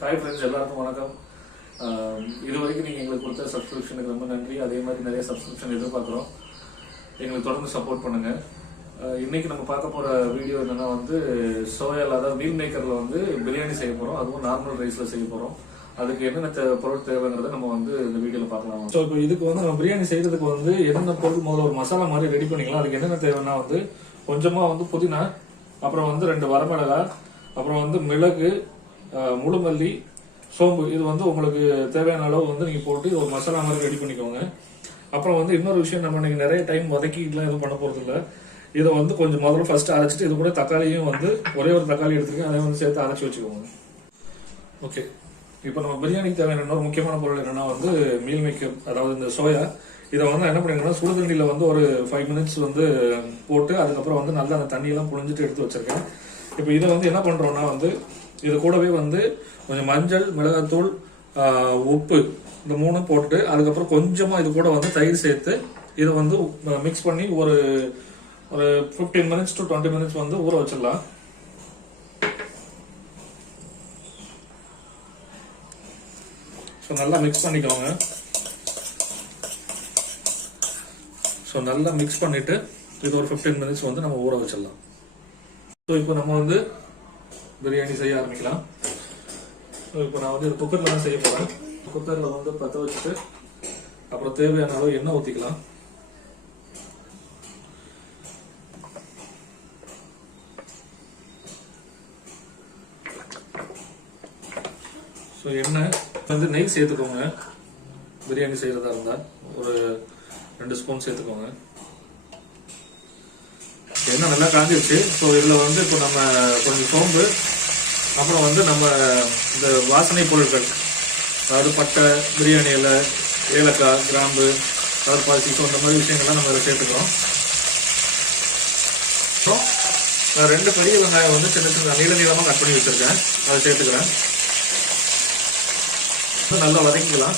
Hi friends, எல்லாருக்கும் வணக்கம். இது வரைக்கும் நீங்கள் எங்களுக்கு கொடுத்த சப்ஸ்கிரிப்ஷனுக்கு ரொம்ப நன்றி. அதே மாதிரி நிறைய சப்ஸ்கிரிப்ஷன் எதிர்பார்க்குறோம். எங்களுக்கு தொடர்ந்து சப்போர்ட் பண்ணுங்கள். இன்னைக்கு நம்ம பார்க்க போகிற வீடியோ என்னன்னா சோயாவில், அதாவது மீல் மேக்கரில் பிரியாணி செய்ய போகிறோம். அதுவும் நார்மல் ரைஸில் செய்ய போகிறோம். அதுக்கு என்னென்ன பொருள் தேவைங்கிறத நம்ம இந்த வீடியோவில் பார்க்கலாம். ஸோ இப்போ இதுக்கு நம்ம பிரியாணி செய்யறதுக்கு என்னென்ன பொருள், முதல்ல ஒரு மசாலா மாதிரி ரெடி பண்ணிக்கலாம். அதுக்கு என்னென்ன தேவைன்னா கொஞ்சமாக புதினா, அப்புறம் 2 வரமிளகாய், அப்புறம் மிளகு, முழுமல்லி, சோம்பு. இது உங்களுக்கு தேவையான அளவு நீங்க போட்டு ஒரு மசாலா மாதிரி ரெடி பண்ணிக்கோங்க. அப்புறம் இன்னொரு விஷயம், நம்ம இன்னைக்கு நிறைய டைம் வதக்கிட்டுலாம் எதுவும் பண்ண போறது இல்லை. இதை கொஞ்சம் முதல்ல ஃபர்ஸ்ட் அரைச்சிட்டு, இது கூட தக்காளியும் ஒரே ஒரு தக்காளி எடுத்துருக்கேன், அதை சேர்த்து அரைச்சி வச்சுக்கோங்க. ஓகே, இப்போ நம்ம பிரியாணிக்கு தேவையான இன்னொரு முக்கியமான பொருள் என்னன்னா மீல் மேக்கர், அதாவது இந்த சோயா. இதை என்ன பண்ணிங்கன்னா சுடுதண்ணியில ஒரு 5 மினிட்ஸ் போட்டு, அதுக்கப்புறம் நல்லா அந்த தண்ணியெல்லாம் புழிஞ்சிட்டு எடுத்து வச்சிருக்கேன். இப்போ இதை என்ன பண்றோம்னா இது கூடவே கொஞ்சம் மஞ்சள், மிளகாத்தூள், உப்பு, இந்த 3 போட்டு, அதுக்கப்புறம் கொஞ்சமா இது கூட தயிர் சேர்த்து இதை மிக்ஸ் பண்ணி ஒரு 15 மினிட்ஸ் டு 20 மினிட்ஸ் ஊற வச்சிடலாம். ஸோ நல்லா மிக்ஸ் பண்ணிக்கோங்க. ஸோ நல்லா மிக்ஸ் பண்ணிட்டு இது ஒரு 15 மினிட்ஸ் நம்ம ஊற வச்சிடலாம். ஸோ இப்போ நம்ம பிரியாணி செய்ய ஆரம்பிக்கலாம். ஸோ இப்போ நான் இது குக்கர்ல தான் செய்ய போறேன். குக்கர்ல பற்ற வச்சுட்டு, அப்புறம் தேவையான அளவு எண்ணெய் ஊற்றிக்கலாம். ஸோ எண்ணெய் நெய் சேர்த்துக்கோங்க. பிரியாணி செய்யறதா இருந்தால் ஒரு 2 ஸ்பூன் சேர்த்துக்கோங்க. எண்ணெய் நல்லா காஞ்சிருச்சு. ஸோ இதில் இப்போ நம்ம கொஞ்சம் சோம்பு, அப்புறம் நம்ம இந்த வாசனை பொருட்கள், அதாவது பட்டை, பிரியாணி இலை, ஏலக்காய், கிராம்பு, கடற்பாசி, ஸோ இந்த மாதிரி விஷயங்கள்லாம் நம்ம இதில் சேர்த்துக்கிறோம். அப்புறம் நான் 2 பெரிய வெங்காயம் சின்ன சின்ன நீளமாக கட் பண்ணி வச்சிருக்கேன், அதை சேர்த்துக்கிறேன். நல்லா வதக்கிக்கலாம்.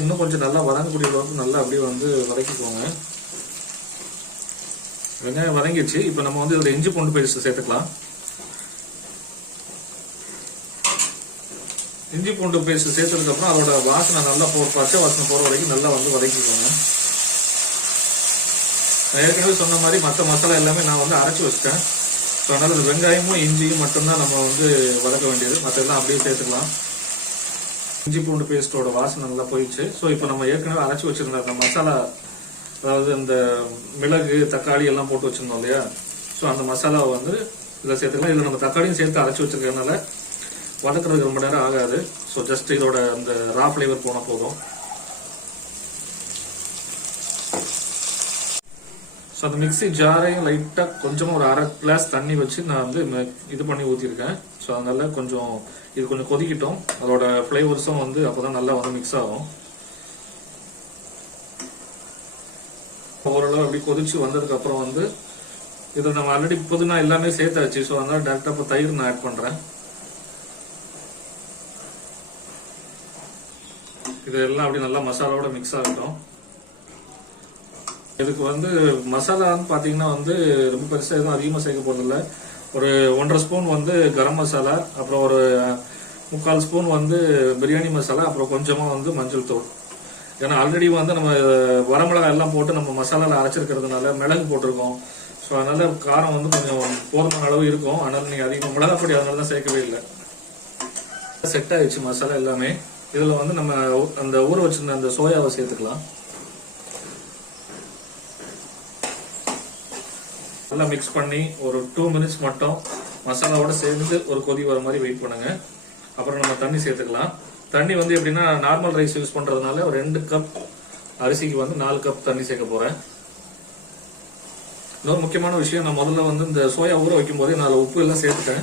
இன்னும் கொஞ்சம் நல்லா வதங்கக்கூடிய அளவுக்கு நல்லா அப்படியே வதக்கிக்கோங்க. வெங்காயம் வதங்கிடுச்சு. இப்போ நம்ம இதோட இஞ்சி பூண்டு பேஸ்ட் சேர்த்துக்கலாம். இஞ்சி பூண்டு பேஸ்ட் சேர்த்ததுக்கு அப்புறம் அதோட வாசனை நல்லா பச்சை வாசனை போற வரைக்கும் நல்லா வதக்கிக்கோங்க. ஏற்கனவே சொன்ன மாதிரி மற்ற மசாலா எல்லாமே நான் அரைச்சி வச்சிட்டேன். ஸோ அதனால இந்த வெங்காயமும் இஞ்சியும் மட்டும்தான் நம்ம வதக்க வேண்டியது, மற்றெல்லாம் அப்படியே சேர்த்துக்கலாம். இஞ்சி பூண்டு பேஸ்டோட வாசனை நல்லா போயிடுச்சு. ஸோ இப்போ நம்ம ஏற்கனவே அரைச்சி வச்சிருந்த அந்த மசாலா, அதாவது இந்த மிளகு, தக்காளி எல்லாம் போட்டு வச்சிருந்தோம் இல்லையா, ஸோ அந்த மசாலாவை இதில் சேர்த்துக்கலாம். இதில் நம்ம தக்காளியும் சேர்த்து அரைச்சி வச்சிருக்கிறதுனால வதக்குறதுக்கு ரொம்ப நேரம் ஆகாது. ஸோ ஜஸ்ட் இதோட அந்த ரா ஃபிளேவர் போனால் போதும். ஸோ அந்த மிக்சி ஜாரையும் லைட்டாக கொஞ்சமாக ஒரு 1/2 கிளாஸ் தண்ணி வச்சு நான் இது பண்ணி ஊற்றிருக்கேன். ஸோ அதனால இது கொஞ்சம் கொதிக்கிட்டோம். அதோட ஃப்ளேவர்ஸும் அப்போதான் நல்லா மிக்ஸ் ஆகும். ஓரளவு அப்படி கொதிச்சு வந்ததுக்கு அப்புறம் இதில் நம்ம ஆல்ரெடி புதினா எல்லாமே சேர்த்தாச்சு. ஸோ அதனால டேரக்டாக இப்போ தயிர் நான் ஆட் பண்ணுறேன். இதெல்லாம் அப்படி நல்லா மசாலாவோட மிக்ஸ் ஆகட்டும். இதுக்கு மசாலான்னு பார்த்தீங்கன்னா ரொம்ப பெருசாக எதுவும் அதிகமாக சேர்க்க போறதில்லை. ஒரு 1.5 ஸ்பூன் கரம் மசாலா, அப்புறம் ஒரு 3/4 ஸ்பூன் பிரியாணி மசாலா, அப்புறம் கொஞ்சமாக மஞ்சள் தூள். ஏன்னா ஆல்ரெடி நம்ம வரமிளகாய் எல்லாம் போட்டு நம்ம மசாலாவில் அரைச்சிருக்கிறதுனால மிளகு போட்டிருக்கோம். ஸோ அதனால காரம் கொஞ்சம் போதுமான அளவு இருக்கும். அதனால நீங்கள் அதிகமாக மிளகாப்பொடி அதனால தான் சேர்க்கவே இல்லை. செட் ஆயிடுச்சு மசாலா எல்லாமே. இதில் நம்ம அந்த ஊற வச்சிருந்த அந்த சோயாவை சேர்த்துக்கலாம். நல்லா மிக்ஸ் பண்ணி ஒரு 2 மினிட்ஸ் மட்டும் மசாலாவோட சேர்ந்து ஒரு கொதி வர மாதிரி வெயிட் பண்ணுங்க. அப்புறம் நம்ம தண்ணி சேர்த்துக்கலாம். தண்ணி எப்படின்னா நார்மல் ரைஸ் யூஸ் பண்றதுனால ஒரு 2 கப் அரிசிக்கு 4 கப் தண்ணி சேர்க்க போறேன். இன்னொரு முக்கியமான விஷயம், நான் முதல்ல இந்த சோயா ஊற வைக்கும் போதே நான் உப்பு எல்லாம் சேர்த்துட்டேன்.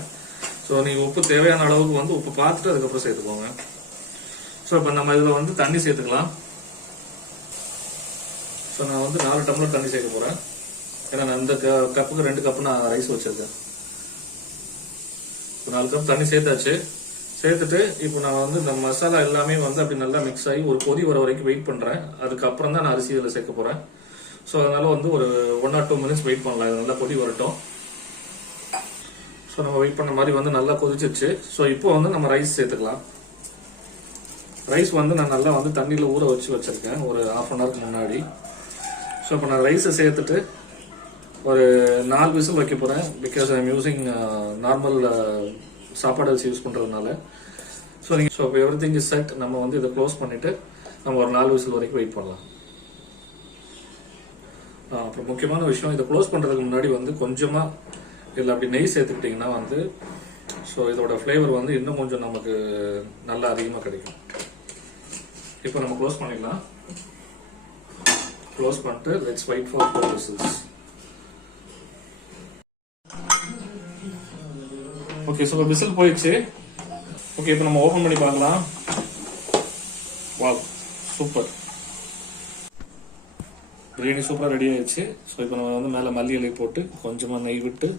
ஸோ நீங்க உப்பு தேவையான அளவுக்கு உப்பு பார்த்துட்டு அதுக்கப்புறம் சேர்த்துக்கோங்க. ஸோ இப்போ நம்ம இதில் தண்ணி சேர்த்துக்கலாம். ஸோ நான் 4 டம்ளர் தண்ணி சேர்க்க போறேன். ஏன்னா நான் இந்த கப்புக்கு 2 கப் நான் ரைஸ் வச்சிருக்கேன். 4 கப் தண்ணி சேர்த்தாச்சு. சேர்த்துட்டு இப்போ நான் இந்த மசாலா எல்லாமே அப்படி நல்லா மிக்ஸ் ஆகி ஒரு கொதி வர வரைக்கும் வெயிட் பண்றேன். அதுக்கப்புறம் தான் நான் அரிசி இதில் சேர்க்க போறேன். ஸோ அதனால ஒரு 1 or 2 மினிட்ஸ் வெயிட் பண்ணலாம். இது நல்லா கொதி வரட்டும். ஸோ நம்ம வெயிட் பண்ண மாதிரி வந்து நல்லா கொதிச்சிருச்சு. ஸோ இப்போ வந்து நம்ம ரைஸ் சேர்த்துக்கலாம். ரைஸ் வந்து நான் நல்லா வந்து தண்ணியில் ஊற வச்சிருக்கேன் ஒரு 1/2 hour முன்னாடி. ஸோ இப்போ நான் ரைஸை சேர்த்துட்டு ஒரு 4 விசில் வைக்க போகிறேன். Because I am using normal சாப்பாடு அரிசி யூஸ் பண்ணுறதுனால. ஸோ நீங்கள் இப்போ எவ்ரி திங் இஸ் செட். நம்ம வந்து இதை க்ளோஸ் பண்ணிவிட்டு நம்ம ஒரு 4 விசில் வரைக்கும் வெயிட் பண்ணலாம். அப்புறம் முக்கியமான விஷயம், இதை க்ளோஸ் பண்ணுறதுக்கு முன்னாடி வந்து கொஞ்சமாக இதில் அப்படி நெய் சேர்த்துக்கிட்டிங்கன்னா வந்து ஸோ இதோட ஃப்ளேவர் வந்து இன்னும் கொஞ்சம் நமக்கு நல்லா அதிகமாக கிடைக்கும். இப்போ நம்ம க்ளோஸ் பண்ணிடலாம். க்ளோஸ் பண்ணிட்டு let's wait for 4 whistles. Okay, so whistle போயிடுச்சு. ஓகே, இப்போ நம்ம ஓப்பன் பண்ணி பார்க்கலாம். Wow, super. பிரியாணி சூப்பராக ரெடி ஆயிடுச்சு. ஸோ இப்போ நம்ம வந்து மேலே மல்லி இலை போட்டு கொஞ்சமாக நெய் விட்டு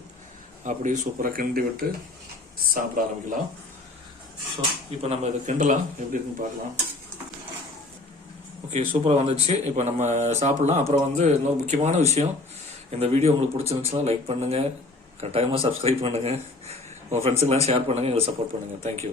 அப்படியே சூப்பராக கிண்டி விட்டு சாப்பிட ஆரம்பிக்கலாம். ஸோ இப்போ நம்ம இதை கிண்டலாம், எப்படி இருக்குன்னு பார்க்கலாம். ஓகே, சூப்பராக வந்துச்சு. இப்போ நம்ம சாப்பிடலாம். அப்புறம் வந்து இன்னொரு முக்கியமான விஷயம், இந்த வீடியோ உங்களுக்கு பிடிச்சிருந்துச்சுன்னா லைக் பண்ணுங்கள், கட்டாயமாக சப்ஸ்கிரைப் பண்ணுங்கள், உங்கள் ஃப்ரெண்ட்ஸுக்கெல்லாம் ஷேர் பண்ணுங்கள், எங்களை சப்போர்ட் பண்ணுங்கள். தேங்க்யூ.